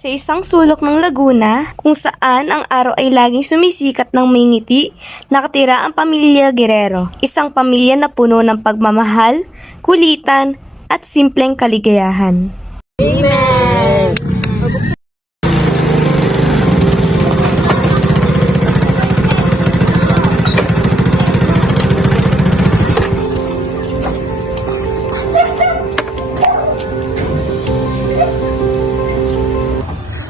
Sa isang sulok ng Laguna, kung saan ang araw ay laging sumisikat ng may ngiti, nakatira ang pamilya Guerrero. Isang pamilya na puno ng pagmamahal, kulitan, at simpleng kaligayahan. Amen!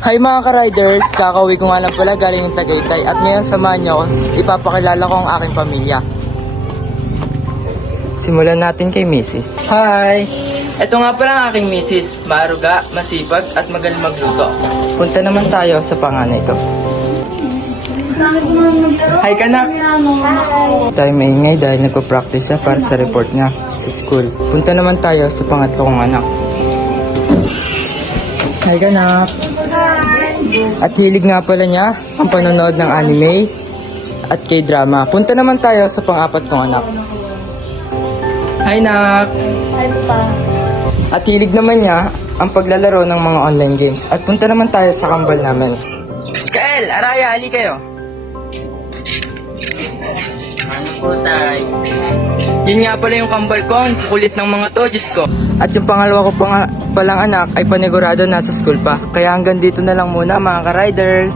Hi mga ka-riders! Kakauwi ko nga lang pala galing ng Tagaytay at ngayon samahan niyo ako, ipapakilala ko ang aking pamilya. Simulan natin kay Mrs. Hi! Ito nga pala ang aking Mrs. Maaruga, masipag at magaling magluto. Punta naman tayo sa panganay ko. Hi kanak! Tayo maingay dahil nagpa-practice siya para sa report niya sa school. Punta naman tayo sa pangatlo kong anak. Hi kanak! At hilig nga pala niya ang panonood ng anime at K-drama. Punta naman tayo sa pang-apat kong anak. Hi nak! Hi pa. At hilig naman niya ang paglalaro ng mga online games. At punta naman tayo sa kambal namin. Kael! Araya! Ali kayo! Ano po tay? Yun nga pala yung kambal ko. Ang kulit ng mga to, Diyos ko. At yung pangalawa ko palang anak ay panigurado nasa school pa. Kaya hanggang dito na lang muna mga ka-riders.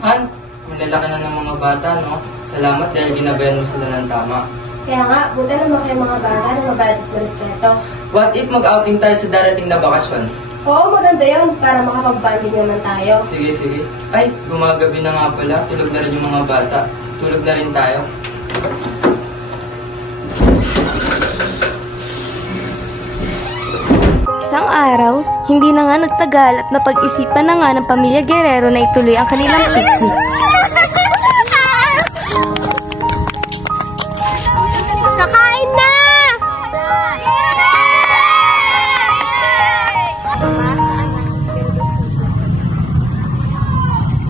Han, malalaki na ng mga bata, no? Salamat dahil ginabayan mo sila ng tama. Kaya nga, buta naman kayo mga bata na mabait at respeto. What if mag-outing tayo sa darating na bakasyon? Oo, maganda yun para makapag-banding naman tayo. Sige, sige. Ay, gumagabi na nga pala. Tulog na rin yung mga bata. Tulog na rin tayo. Isang araw, hindi na nga nagtagal at napag-isipan na nga ng pamilya Guerrero na ituloy ang kanilang picnic. Kakain na!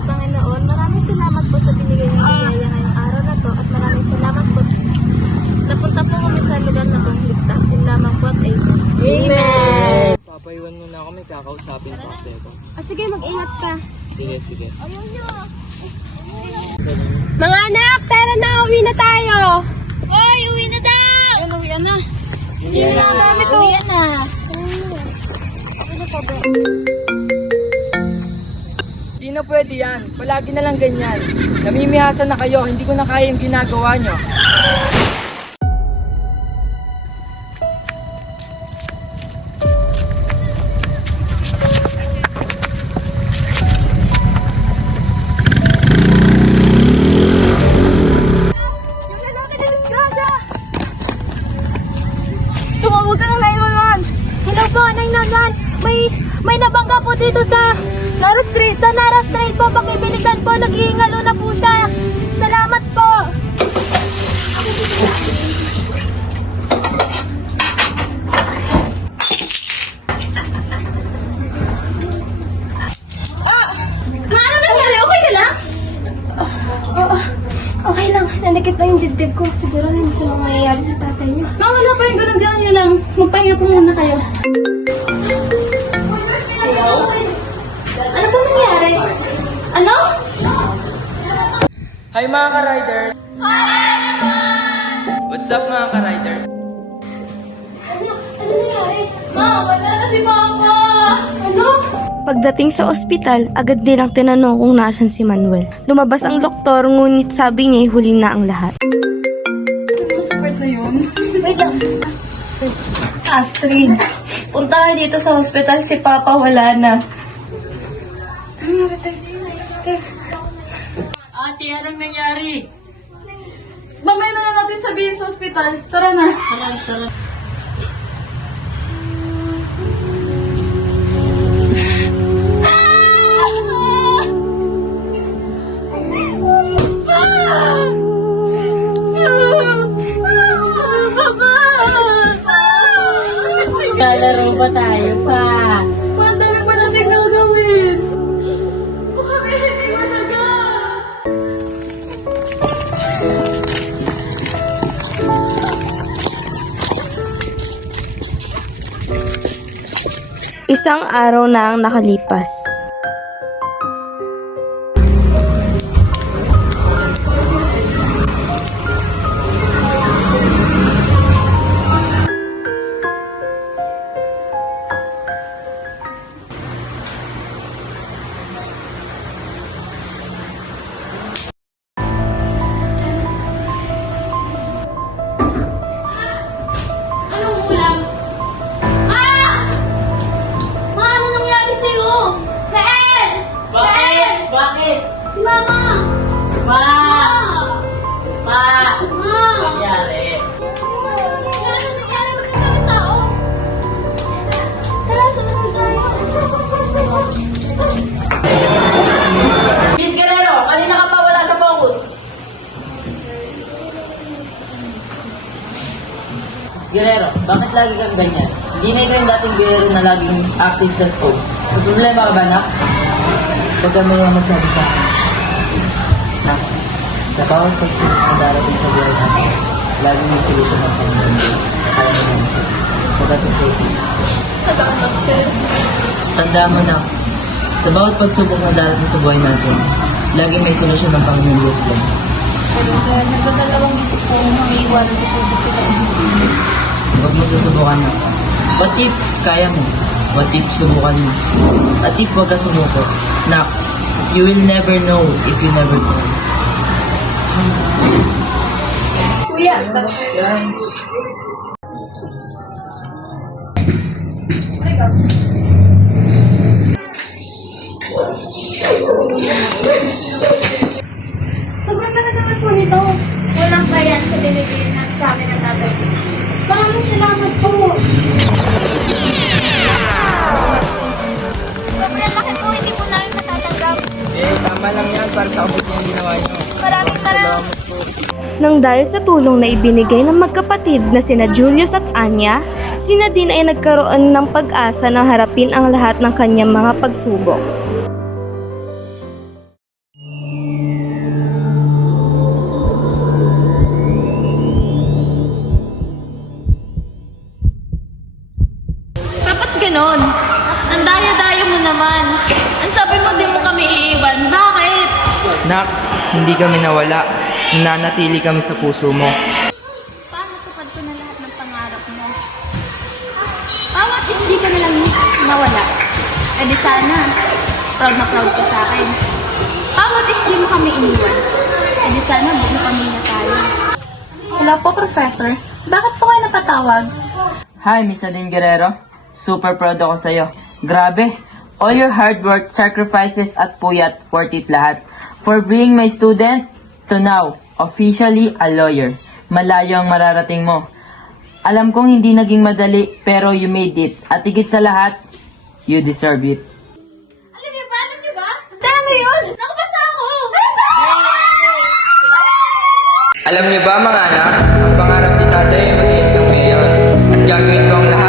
Panginoon, maraming salamat po sa binigay niyo biyaya ngayong araw na to at maraming salamat po. Napunta po kami sa lugar na itong ligtas. Yung lamang po at amen. Amen! Papaiwan muna ako. May kakausapin pa kasi ako. Sige, mag-ingat ka. Sige, sige. Mga anak, tara na, uwi na tayo! Hoy, uwi na daw! Ayun, uwi na. Hindi na ang dami to. Uwi na. Hindi na pwede yan. Palagi na lang ganyan. Namimihasan na kayo. Hindi ko na kaya yung ginagawa nyo. Tumawag ka ng 911! Hello po, 911! May nabangga po dito sa Nara Street. Sa Nara Street po, pakibilisan po. Nag-iingalo na po siya. Salamat po! Ano nangyari? Okay ka lang? Okay lang. Nandikit pa yung dibdib ko. Siguro may masamang mangyayari sa tatay niyo. Wala pa yung ganun-ganun nyo lang. Magpahinga po muna kayo. Ano po nangyari? Ano? Hi mga ka-riders! What's up mga ka-riders? Ano nangyari? Ma, wala na si Papa! Ano? Pagdating sa ospital, agad nilang tinanong kung nasan si Manuel. Lumabas ang doktor, ngunit sabi niya huli na ang lahat. Wait lang. Astrid, punta ka dito sa hospital. Si Papa wala na. Ate, anong nangyari? Mamaya na lang natin sabihin sa ospital. Tara na. Tara. Lalaro ba tayo pa? Ang dami pa natin gagawin. Baka may hindi malaga. Isang araw na ang nakalipas. Anong ulam? Ma! Ma, ano nangyari sa'yo? Kael! Bakit? Bakit? Si Mama! Ma! Ma! Ma! Ma! Nangyari? Ano nangyari? Bakit kami tao? Tara, sumunod tayo. Miss Guerrero, kanina ka pa wala sa focus. Miss Guerrero, bakit lagi kang ganyan? Hindi na ikaw yung dating Guerrero na laging active sa school. May problema ka ba, nak? Huwag ka mayroong magsabi sa akin. Sa bawat pagsubok na darating sa buhay natin, laging may solusyon ng Panginoon. Kaya mo naman ito. Huwag ka susuko. Salamat, sir. Tandaan mo na, sa bawat pagsubok na darating sa buhay natin, laging may solusyon ng Panginoon Diyos dyan. Pero sir, nagdadalawang isip ko kung maiiwanan ko po sila. Huwag mo susubukan na. What if kaya mo? What if subukan mo? At if huwag ka sumuko? Nak, you will never know if you never try. Kuya, sobrang talaga naman po nito. Walang bayan sa binibigay na sa amin ng tatay. Maraming salamat po. Sobrang laki po, hindi po namin matatanggap. Tama lang yan para sa abot niya yung ginawa niyo. Maraming Salamat po. Nang dahil sa tulong na ibinigay ng magkapatid na sina Julius at Anya, si Nadine ay nagkaroon ng pag-asa na harapin ang lahat ng kanyang mga pagsubok. Dapat ganon. Ang daya-daya mo naman. Ang sabi mo di mo kami iiwan. Bakit? Nak, hindi kami nawala. Nanatili kami sa puso mo. Paano tupad ko na lahat ng pangarap mo? Bawat hindi ka na lang nawala. E di sana, proud na proud ka sa akin. Bawat hindi mo kami iniwan. E di sana, buong pamilya tayo. Hello po, Professor. Bakit po kayo napatawag? Hi, Miss Nadine Guerrero. Super proud ako sa'yo. Grabe. All your hard work, sacrifices at puyat, worth it lahat. For being my student, to now, officially a lawyer. Malayo ang mararating mo. Alam kong hindi naging madali, pero you made it. At higit sa lahat, you deserve it. Alam niyo ba? Alam niyo ba? Dami yun! Nakapasa ako! Alam niyo ba mga anak, ang pangarap ni tatay ay maging isang mayor at gagawin ko ang lahat